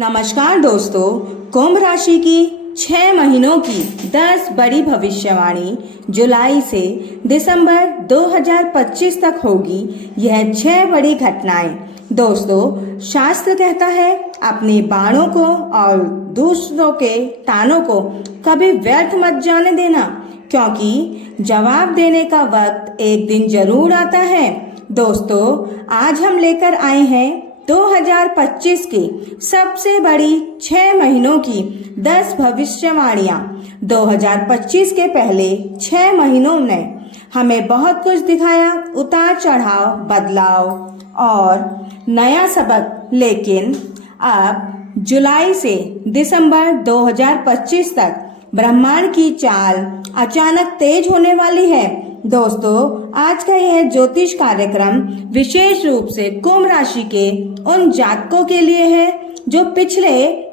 नमस्कार दोस्तों, कुंभ राशि की 6 महीनों की 10 बड़ी भविष्यवाणी जुलाई से दिसंबर 2025 तक होगी। यह 6 बड़ी घटनाएं दोस्तों, शास्त्र कहता है अपने बाणों को और दूसरों के तानों को कभी व्यर्थ मत जाने देना, क्योंकि जवाब देने का वक्त एक दिन जरूर आता है। दोस्तों, आज हम लेकर आए हैं 2025 की सबसे बड़ी 6 महीनों की 10 भविष्यवाणियां। 2025 के पहले 6 महीनों ने हमें बहुत कुछ दिखाया, उतार चढ़ाव, बदलाव और नया सबक। लेकिन अब जुलाई से दिसंबर 2025 तक ब्रह्मांड की चाल अचानक तेज होने वाली है। दोस्तों, आज का यह ज्योतिष कार्यक्रम विशेष रूप से कुंभ राशि के उन जातकों के लिए है जो पिछले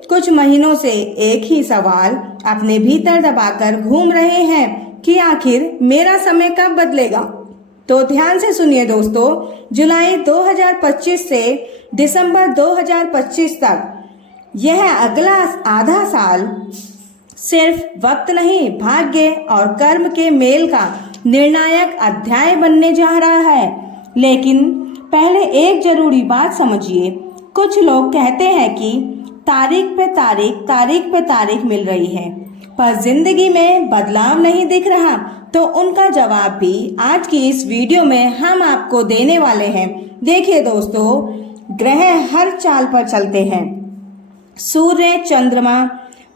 कुछ महीनों से एक ही सवाल अपने भीतर दबाकर घूम रहे हैं कि आखिर मेरा समय कब बदलेगा। तो ध्यान से सुनिए दोस्तों, जुलाई 2025 से दिसंबर 2025 तक यह अगला आधा साल सिर्फ वक्त नहीं, भाग्य और कर्म के मेल का निर्णायक अध्याय बनने जा रहा है। लेकिन पहले एक जरूरी बात समझिए। कुछ लोग कहते हैं कि तारीख पे तारीख मिल रही है, पर जिंदगी में बदलाव नहीं दिख रहा। तो उनका जवाब भी आज की इस वीडियो में हम आपको देने वाले हैं। देखिए दोस्तों, ग्रह हर चाल पर चलते हैं। सूर्य, चंद्रमा,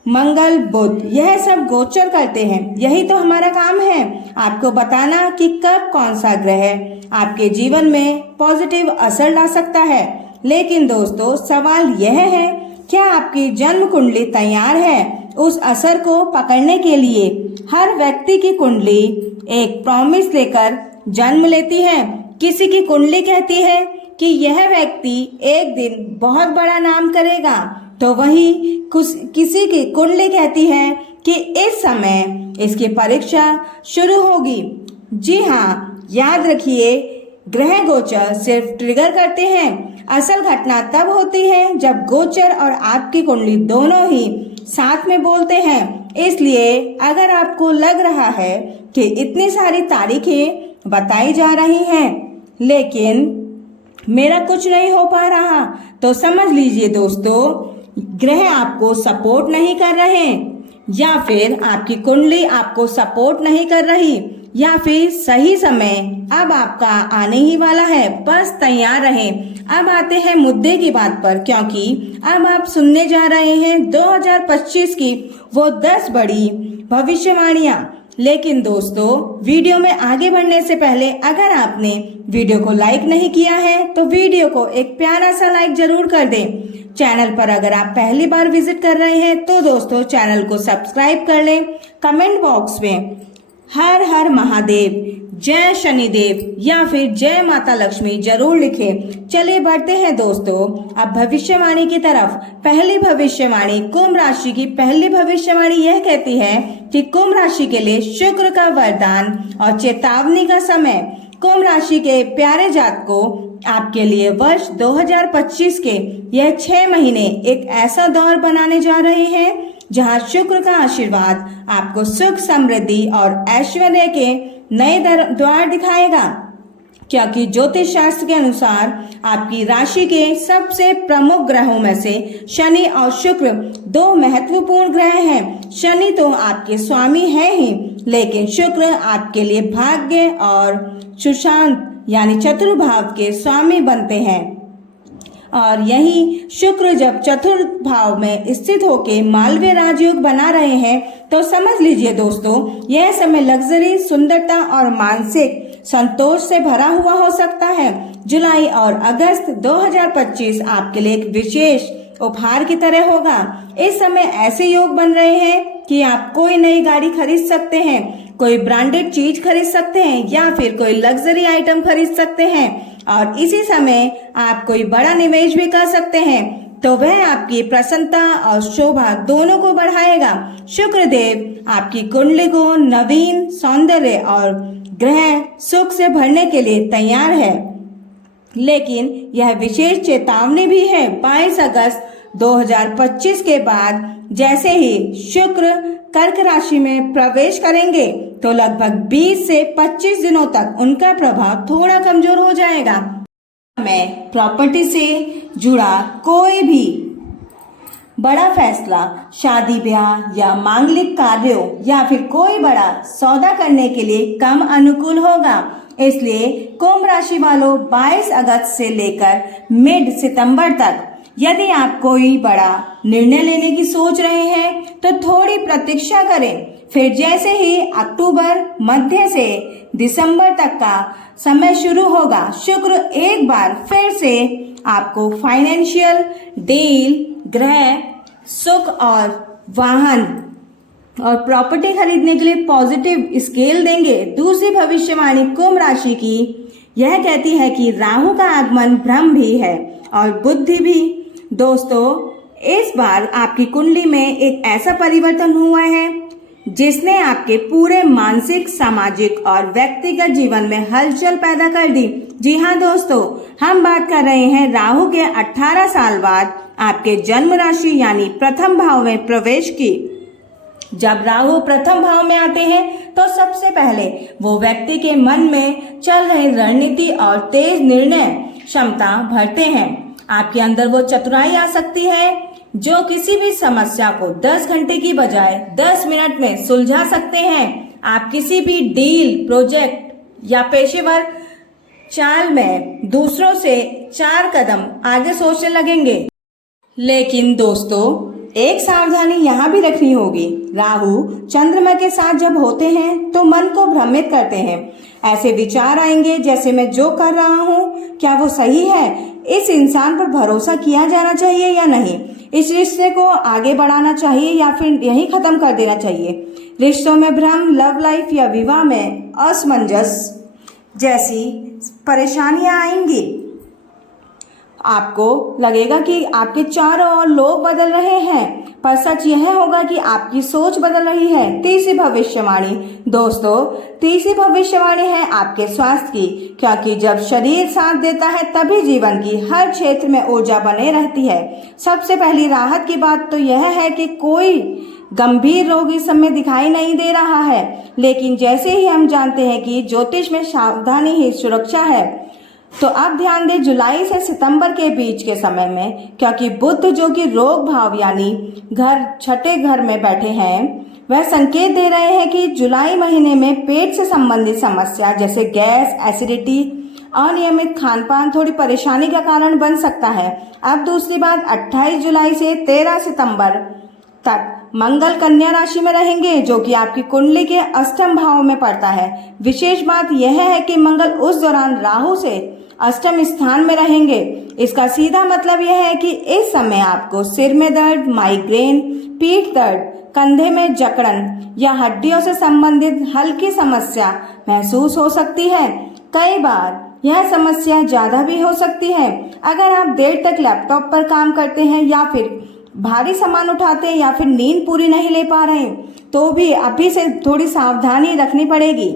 मंगल, बुध, यह सब गोचर करते हैं। यही तो हमारा काम है, आपको बताना कि कब कौन सा ग्रह आपके जीवन में पॉजिटिव असर ला सकता है। लेकिन दोस्तों, सवाल यह है, क्या आपकी जन्म कुंडली तैयार है उस असर को पकड़ने के लिए? हर व्यक्ति की कुंडली एक प्रॉमिस लेकर जन्म लेती है। किसी की कुंडली कहती है कि यह व्यक्ति एक दिन बहुत बड़ा नाम करेगा, तो वही किसी की कुंडली कहती है कि इस समय इसकी परीक्षा शुरू होगी। जी हाँ, याद रखिए, ग्रह गोचर सिर्फ ट्रिगर करते हैं। असल घटना तब होती है जब गोचर और आपकी कुंडली दोनों ही साथ में बोलते हैं। इसलिए अगर आपको लग रहा है कि इतनी सारी तारीखें बताई जा रही हैं लेकिन मेरा कुछ नहीं हो पा रहा, तो समझ लीजिए दोस्तों, ग्रह आपको सपोर्ट नहीं कर रहे, या फिर आपकी कुंडली आपको सपोर्ट नहीं कर रही, या फिर सही समय अब आपका आने ही वाला है। बस तैयार रहें। अब आते हैं मुद्दे की बात पर, क्योंकि अब आप सुनने जा रहे हैं 2025 की वो 10 बड़ी भविष्यवाणियां। लेकिन दोस्तों, वीडियो में आगे बढ़ने से पहले अगर आपने वीडियो को लाइक नहीं किया है तो वीडियो को एक प्यारा सा लाइक जरूर कर दें। चैनल पर अगर आप पहली बार विजिट कर रहे हैं तो दोस्तों, चैनल को सब्सक्राइब कर लें। कमेंट बॉक्स में हर हर महादेव, जय शनिदेव या फिर जय माता लक्ष्मी जरूर लिखें। चलिए बढ़ते हैं दोस्तों अब भविष्यवाणी की तरफ। पहली भविष्यवाणी, कुंभ राशि की पहली भविष्यवाणी यह कहती है कि कुंभ राशि के लिए शुक्र का वरदान और चेतावनी का समय। कुंभ राशि के प्यारे जातकों, आपके लिए वर्ष 2025 के यह 6 महीने एक ऐसा दौर बनाने जा रहे हैं जहां शुक्र का आशीर्वाद आपको सुख, समृद्धि और ऐश्वर्य के नए द्वार दिखाएगा। क्योंकि ज्योतिष शास्त्र के अनुसार आपकी राशि के सबसे प्रमुख ग्रहों में से शनि और शुक्र 2 महत्वपूर्ण ग्रह हैं। शनि तो आपके स्वामी है ही, लेकिन शुक्र आपके लिए भाग्य और सुशांत यानी चतुर्थ भाव के स्वामी बनते हैं। और यही शुक्र जब चतुर्थ भाव में स्थित होकर मालवीय राजयोग बना रहे हैं, तो समझ लीजिए दोस्तों, यह समय लग्जरी, सुंदरता और मानसिक संतोष से भरा हुआ हो सकता है। जुलाई और अगस्त 2025 आपके लिए एक विशेष उपहार की तरह होगा। इस समय ऐसे योग बन रहे हैं कि आप कोई नई गाड़ी खरीद सकते हैं, कोई ब्रांडेड चीज खरीद सकते हैं, या फिर कोई लग्जरी आइटम खरीद सकते हैं, और इसी समय आप कोई बड़ा निवेश भी कर सकते हैं। तो वह आपकी प्रसन्नता और शोभा दोनों को बढ़ाएगा। शुक्र देव आपकी कुंडली को नवीन सौंदर्य और ग्रह सुख से भरने के लिए तैयार है। लेकिन यह विशेष चेतावनी भी है। 22 अगस्त 2025 के बाद जैसे ही शुक्र कर्क राशि में प्रवेश करेंगे तो लगभग 20 से 25 दिनों तक उनका प्रभाव थोड़ा कमजोर हो जाएगा। मैं प्रॉपर्टी से जुड़ा कोई भी बड़ा फैसला, शादी ब्याह या मांगलिक कार्यों या फिर कोई बड़ा सौदा करने के लिए कम अनुकूल होगा। इसलिए कुंभ राशि वालों 22 अगस्त से लेकर मिड सितंबर तक यदि आप कोई बड़ा निर्णय लेने की सोच रहे हैं तो थोड़ी प्रतीक्षा करें। फिर जैसे ही अक्टूबर मध्य से दिसंबर तक का समय शुरू होगा, शुक्र एक बार फिर से आपको फाइनेंशियल डील, गृह सुख और वाहन और प्रॉपर्टी खरीदने के लिए पॉजिटिव स्केल देंगे। दूसरी भविष्यवाणी कुंभ राशि की यह कहती है कि राहु का आगमन ब्रह्म भी है और बुद्धि भी। दोस्तों, इस बार आपकी कुंडली में एक ऐसा परिवर्तन हुआ है जिसने आपके पूरे मानसिक, सामाजिक और व्यक्तिगत जीवन में हलचल पैदा कर दी। जी हाँ दोस्तों, हम बात कर रहे हैं राहु के 18 साल बाद आपके जन्म राशि यानी प्रथम भाव में प्रवेश की। जब राहु प्रथम भाव में आते हैं तो सबसे पहले वो व्यक्ति के मन में चल रहे रणनीति और तेज निर्णय क्षमता भरते हैं। आपके अंदर वो चतुराई आ सकती है जो किसी भी समस्या को 10 घंटे की बजाय 10 मिनट में सुलझा सकते हैं। आप किसी भी डील, प्रोजेक्ट या पेशेवर चाल में दूसरों से 4 कदम आगे सोचने लगेंगे। लेकिन दोस्तों, एक सावधानी यहाँ भी रखनी होगी। राहु चंद्रमा के साथ जब होते हैं तो मन को भ्रमित करते हैं। ऐसे विचार आएंगे जैसे मैं जो कर रहा हूँ क्या वो सही है, इस इंसान पर भरोसा किया जाना चाहिए या नहीं, इस रिश्ते को आगे बढ़ाना चाहिए या फिर यहीं खत्म कर देना चाहिए। रिश्तों में भ्रम, लव लाइफ या विवाह में असमंजस जैसी परेशानियां आएंगी। आपको लगेगा कि आपके चारों ओर लोग बदल रहे हैं, पर सच यह होगा कि आपकी सोच बदल रही है। तीसरी भविष्यवाणी दोस्तों, तीसरी भविष्यवाणी है आपके स्वास्थ्य की, क्योंकि जब शरीर साथ देता है तभी जीवन की हर क्षेत्र में ऊर्जा बने रहती है। सबसे पहली राहत की बात तो यह है कि कोई गंभीर रोग इस समय दिखाई नहीं दे रहा है, लेकिन जैसे ही हम जानते हैं कि ज्योतिष में सावधानी ही सुरक्षा है, तो अब ध्यान दें जुलाई से सितंबर के बीच के समय में, क्योंकि बुध जो कि रोग भाव यानी घर, छठे घर में बैठे हैं, वह संकेत दे रहे हैं कि जुलाई महीने में पेट से संबंधित समस्या जैसे गैस, एसिडिटी, अनियमित खान-पान थोड़ी परेशानी का कारण बन सकता है। अब दूसरी बात, 28 जुलाई से 13 सितंबर तक मंगल कन्या राशि में रहेंगे जो कि आपकी कुंडली के अष्टम भाव में पड़ता है। विशेष बात यह है कि मंगल उस दौरान राहु से अष्टम स्थान में रहेंगे। इसका सीधा मतलब यह है कि इस समय आपको सिर में दर्द, माइग्रेन, पीठ दर्द, कंधे में जकड़न या हड्डियों से संबंधित हल्की समस्या महसूस हो सकती है। कई बार यह समस्या ज्यादा भी हो सकती है। अगर आप देर तक लैपटॉप पर काम करते हैं या फिर भारी सामान उठाते हैं या फिर नींद पूरी नहीं ले पा रहे तो भी अभी से थोड़ी सावधानी रखनी पड़ेगी।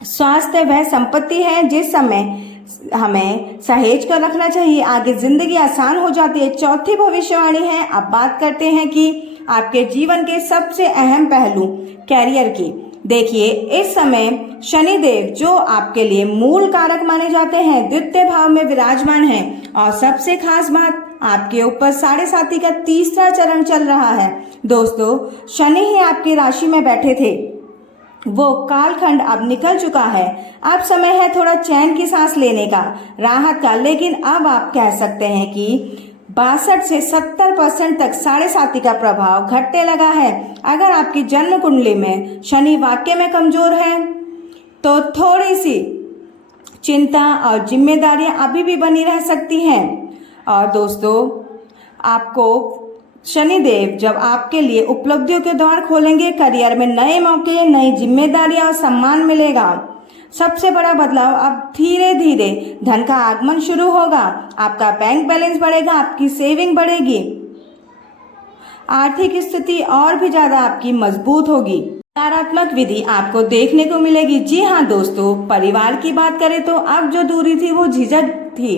स्वास्थ्य वह संपत्ति है जिस समय हमें सहेज कर रखना चाहिए, आगे जिंदगी आसान हो जाती है। चौथी भविष्यवाणी है, अब बात करते हैं कि आपके जीवन के सबसे अहम पहलू कैरियर की। देखिए, इस समय शनिदेव जो आपके लिए मूल कारक माने जाते हैं द्वितीय भाव में विराजमान हैं और सबसे खास बात, आपके ऊपर 7.5 का तीसरा चरण चल रहा है। दोस्तों, शनि ही आपकी राशि में बैठे थे, वो कालखंड अब निकल चुका है। अब समय है थोड़ा चैन की सांस लेने का, राहत का। लेकिन अब आप कह सकते हैं कि 62 से 70% तक 7.5 का प्रभाव घटने लगा है। अगर आपकी जन्म कुंडली में शनि वाक्य में कमजोर है तो थोड़ी सी चिंता और जिम्मेदारियां अभी भी बनी रह सकती हैं। और दोस्तों, आपको शनिदेव जब आपके लिए उपलब्धियों के द्वार खोलेंगे, करियर में नए मौके, नई जिम्मेदारियां और सम्मान मिलेगा। सबसे बड़ा बदलाव, अब धीरे धीरे धन का आगमन शुरू होगा, आपका बैंक बैलेंस बढ़ेगा, आपकी सेविंग बढ़ेगी, आर्थिक स्थिति और भी ज्यादा आपकी मजबूत होगी। सकारात्मक विधि आपको देखने को मिलेगी। जी हाँ दोस्तों, परिवार की बात करें तो अब जो दूरी थी वो झिझक थी,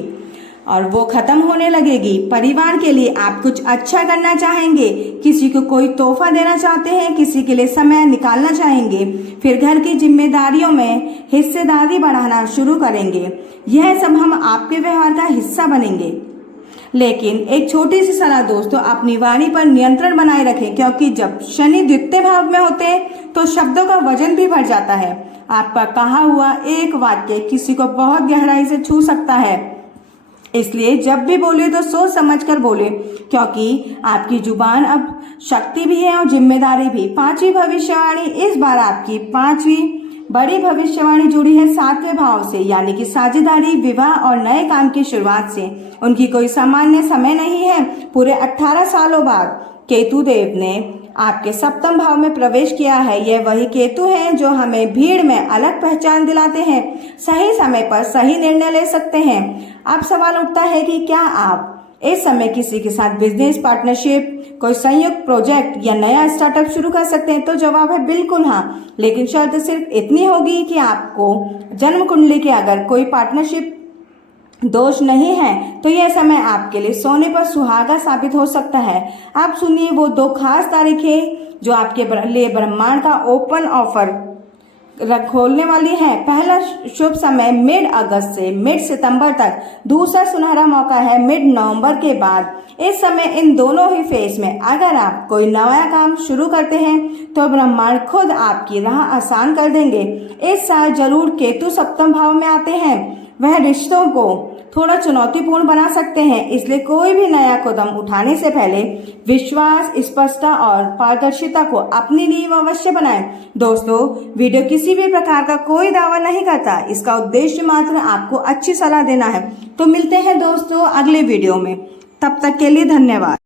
और वो खत्म होने लगेगी। परिवार के लिए आप कुछ अच्छा करना चाहेंगे, किसी को कोई तोहफा देना चाहते हैं, किसी के लिए समय निकालना चाहेंगे, फिर घर की जिम्मेदारियों में हिस्सेदारी बढ़ाना शुरू करेंगे। यह सब हम आपके व्यवहार का हिस्सा बनेंगे। लेकिन एक छोटी सी सलाह दोस्तों, अपनी वाणी पर नियंत्रण बनाए रखें, क्योंकि जब शनि द्वितीय भाव में होते हैं तो शब्दों का वजन भी बढ़ जाता है। आपका कहा हुआ एक वाक्य किसी को बहुत गहराई से छू सकता है, इसलिए जब भी बोले तो सोच समझकर बोले, क्योंकि आपकी जुबान अब शक्ति भी है और जिम्मेदारी भी। पांचवी भविष्यवाणी, इस बार आपकी पांचवी बड़ी भविष्यवाणी जुड़ी है 7वें भाव से, यानी कि साझेदारी, विवाह और नए काम की शुरुआत से। उनकी कोई सामान्य समय नहीं है। पूरे 18 सालों बाद केतु देव ने आपके 7वें भाव में प्रवेश किया है। यह वही केतु हैं जो हमें भीड़ में अलग पहचान दिलाते हैं, सही समय पर सही निर्णय ले सकते हैं। अब सवाल उठता है कि क्या आप इस समय किसी के साथ बिजनेस पार्टनरशिप, कोई संयुक्त प्रोजेक्ट या नया स्टार्टअप शुरू कर सकते हैं? तो जवाब है बिल्कुल हाँ, लेकिन शर्त सिर्फ इतनी होगी कि आपको जन्म कुंडली के अगर कोई पार्टनरशिप दोष नहीं है तो यह समय आपके लिए सोने पर सुहागा साबित हो सकता है। आप सुनिए वो 2 खास तारीखें जो आपके लिए ब्रह्मांड का ओपन ऑफर खोलने वाली है। पहला शुभ समय मिड अगस्त से मिड सितंबर तक, दूसरा सुनहरा मौका है मिड नवंबर के बाद। इस समय इन दोनों ही फेज में अगर आप कोई नया काम शुरू करते हैं तो ब्रह्मांड खुद आपकी राह आसान कर देंगे। इस साल जरूर केतु 7वें भाव में आते हैं, वह रिश्तों को थोड़ा चुनौतीपूर्ण बना सकते हैं, इसलिए कोई भी नया कदम उठाने से पहले विश्वास, स्पष्टता और पारदर्शिता को अपनी नींव अवश्य बनाएं। दोस्तों, वीडियो किसी भी प्रकार का कोई दावा नहीं करता, इसका उद्देश्य मात्र आपको अच्छी सलाह देना है। तो मिलते हैं दोस्तों अगले वीडियो में, तब तक के लिए धन्यवाद।